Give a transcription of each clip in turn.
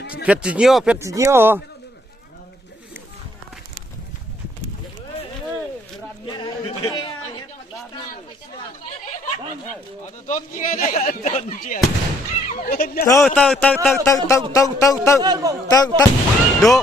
Pettinho. Tâng. Độ.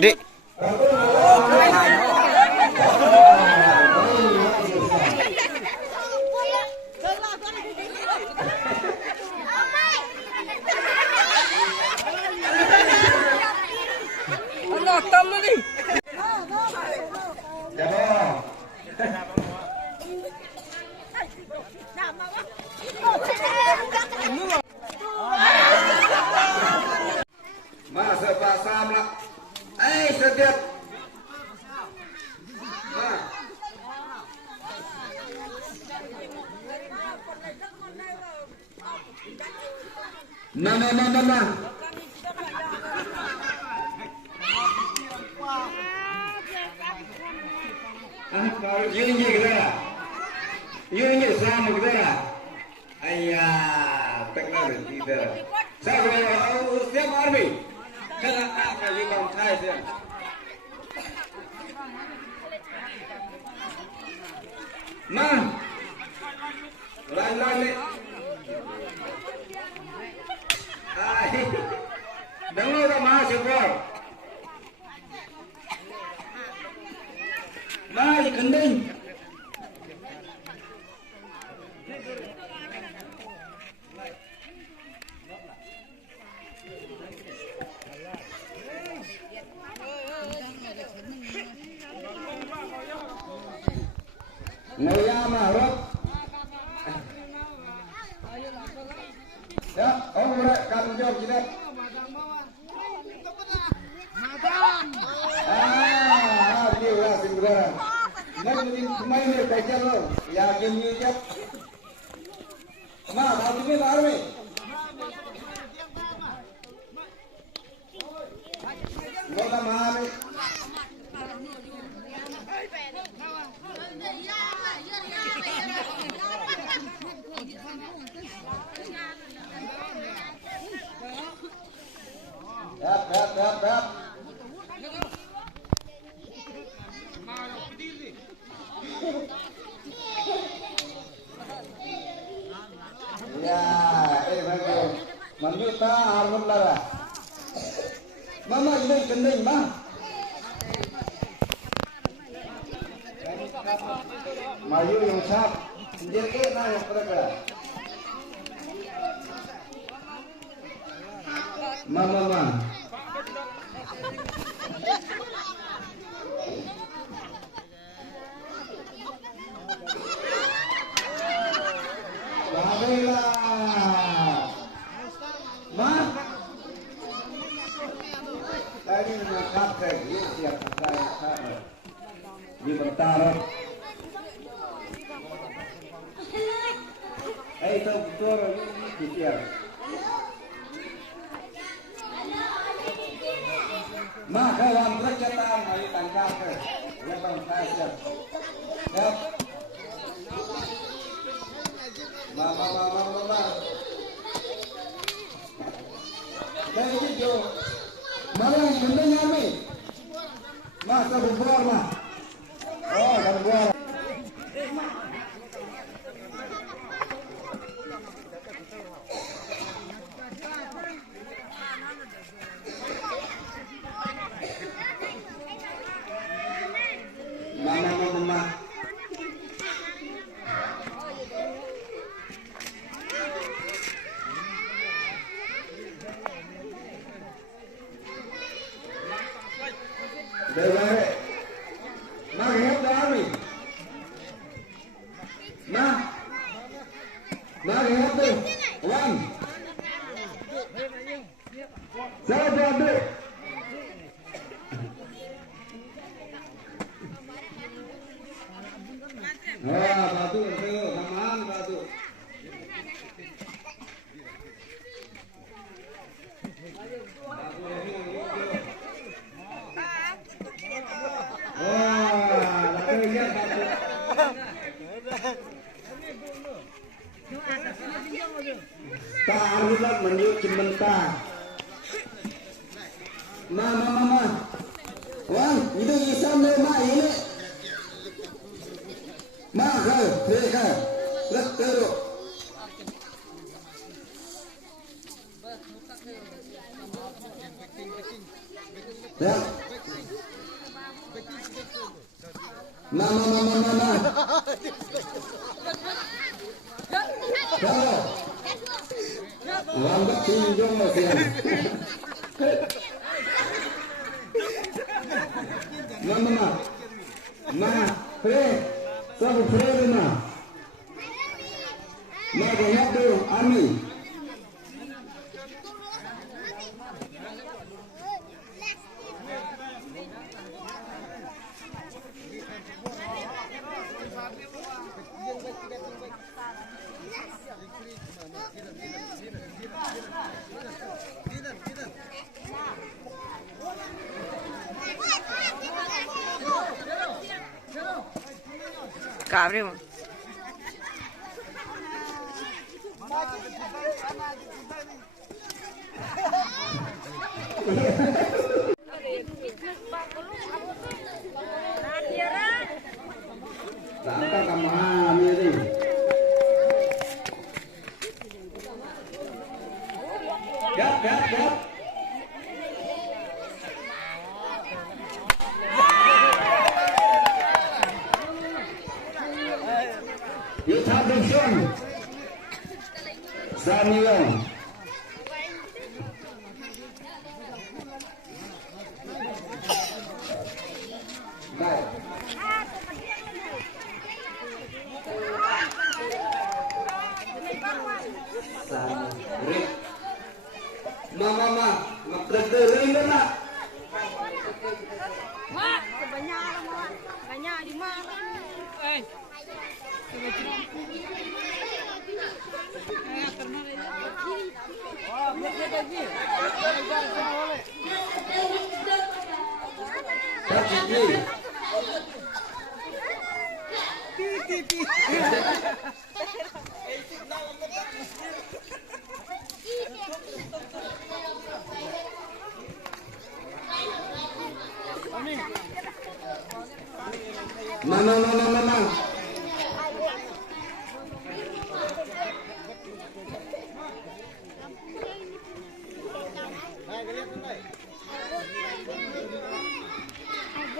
Dik. Masa pasam lah. Setiap. Nah. Ini kita. Ini sama kita. Ayah, teknologi kita. Saya setiap army. Kena apa yang kau cari sih? Nah, lain. Dengar tak masuk kau? Nah, kendeng. Naya marot. Ya, orang kan jawab kita. Dia lah sendirian. Nanti main ni kajian lo. Ya, game ni jap. Hati ni lar me. Bola mahal. Dap. Ya, bagus. Manuta harus lara. Mama ini kendeng, ma. Mayu yang sap, sendiri na yang perkara. Mama. Tadi nak lagi siap saya di bertaruh. Itu betul ini siap. Maka yang berkaitan hari tangkap yang saya siap. Mama. Dari itu, malah yang gendengnya ni, masa berbuar mah. Oh, berbuar. Mama. Mari satu, one. Satu ambil. Batu itu, aman batu. Taruhlah menjuk sebentar. Mama. Wah, itu isam deh, mak ini. Mak, lihat, lihat. Ya. Mama. Kalau lambat tinjau masih. Ma, sabu ma. Ma banyak tu, Ami. Cabrimo. Sangka kamu ini. Gap. Youth Addiction Samuel baik Mama ngepreterin nak Mak, kebanyakan mak. Banyak di mana?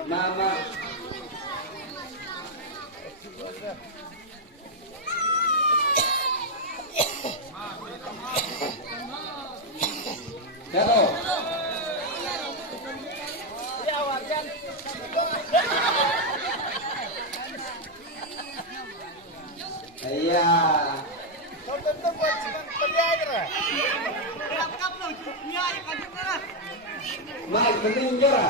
Mama. Jatuh. Iya. Mak, penting jera.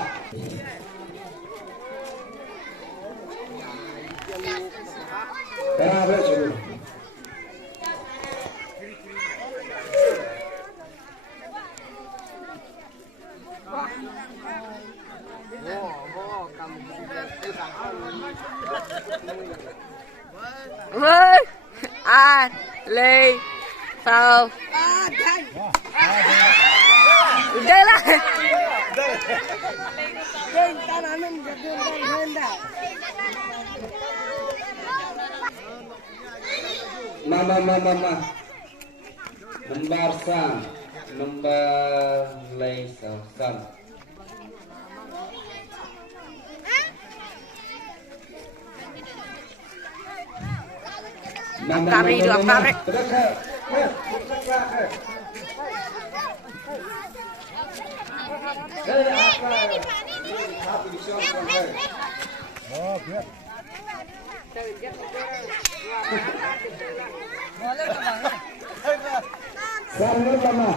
Berapa suruh? Với an ly sau đây là Mama. Lembar san, lembar lay san. Kami dua kami. Oh, Sama sama.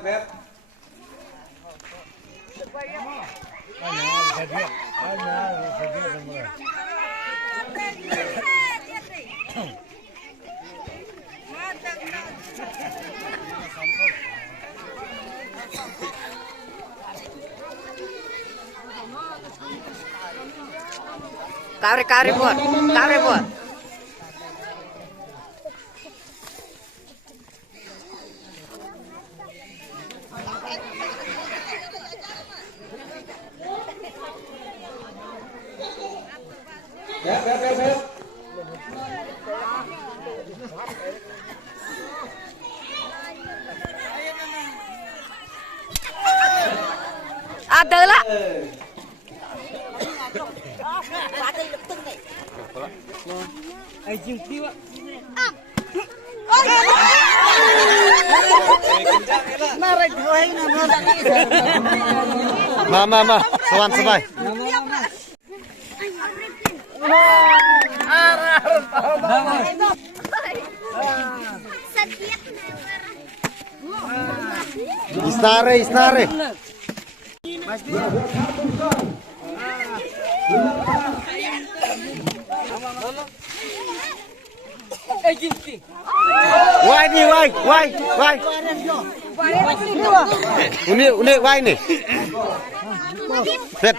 Bet. Kare buat. Bet. Ada lah. Ma, sawan sabay. Isnare. Why ni? Uni why ni? Pet.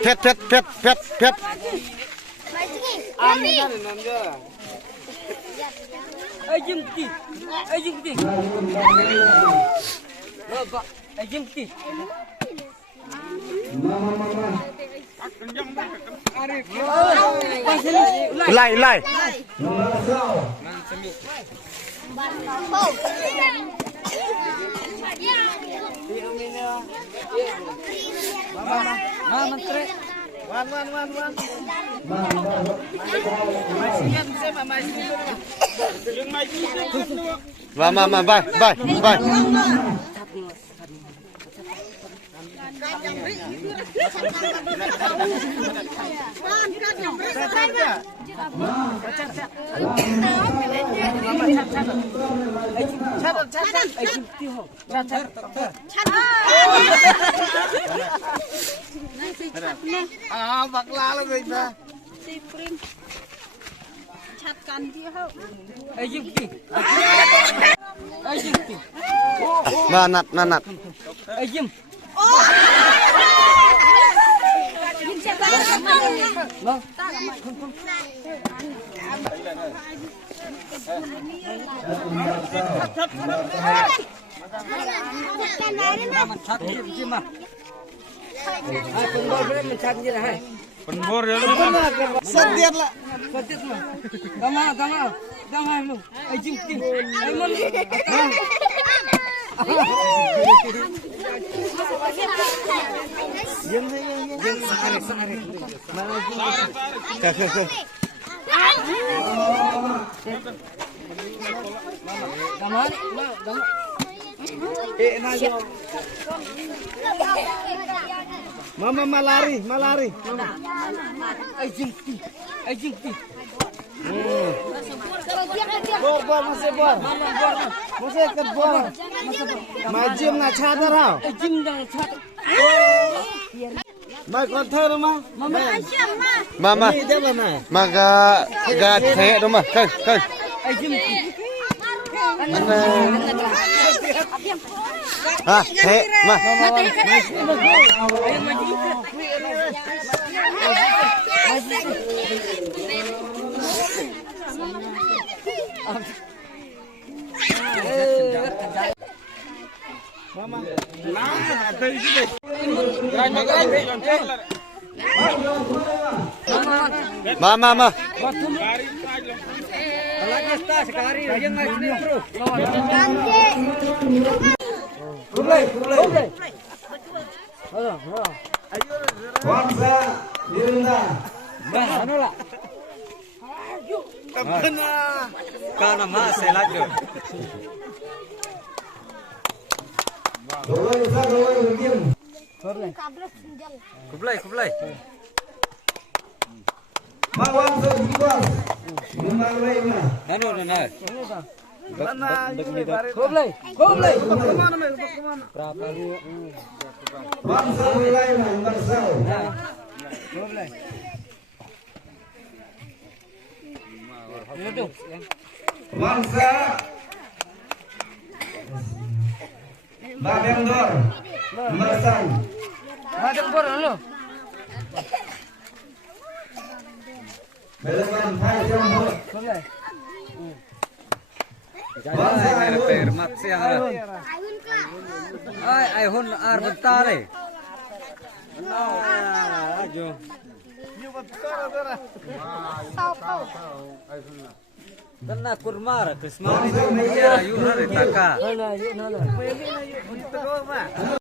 Lai. Ma, bye. Bakla lah kita. Siprin. Catkan dia hau. Nanat. Setiap lah. Dama lu. Ajim ti. Mama malari. Ajim ti. Bor masih bor. Masih ket bor. Majim na chadar ha. Ajim dang chad. Mai kon thơ đâu mà. Mama. Ma ga the đâu mà. Kai. Ajim ti. Thế mà. Ma. Wansa Dirunda. Kana mas lagi. Dua isa dua mungkin. Kublai. Mawansa Dipas. Memang lainnya. Kublai. Wansa lainnya bersau. Wansa Babendor bersau. Belasan hai jambut. Wansa Mat siang. Ai hun ar bentar eh. Ajo. Kena kurmar Krisma. Ya yuna taka.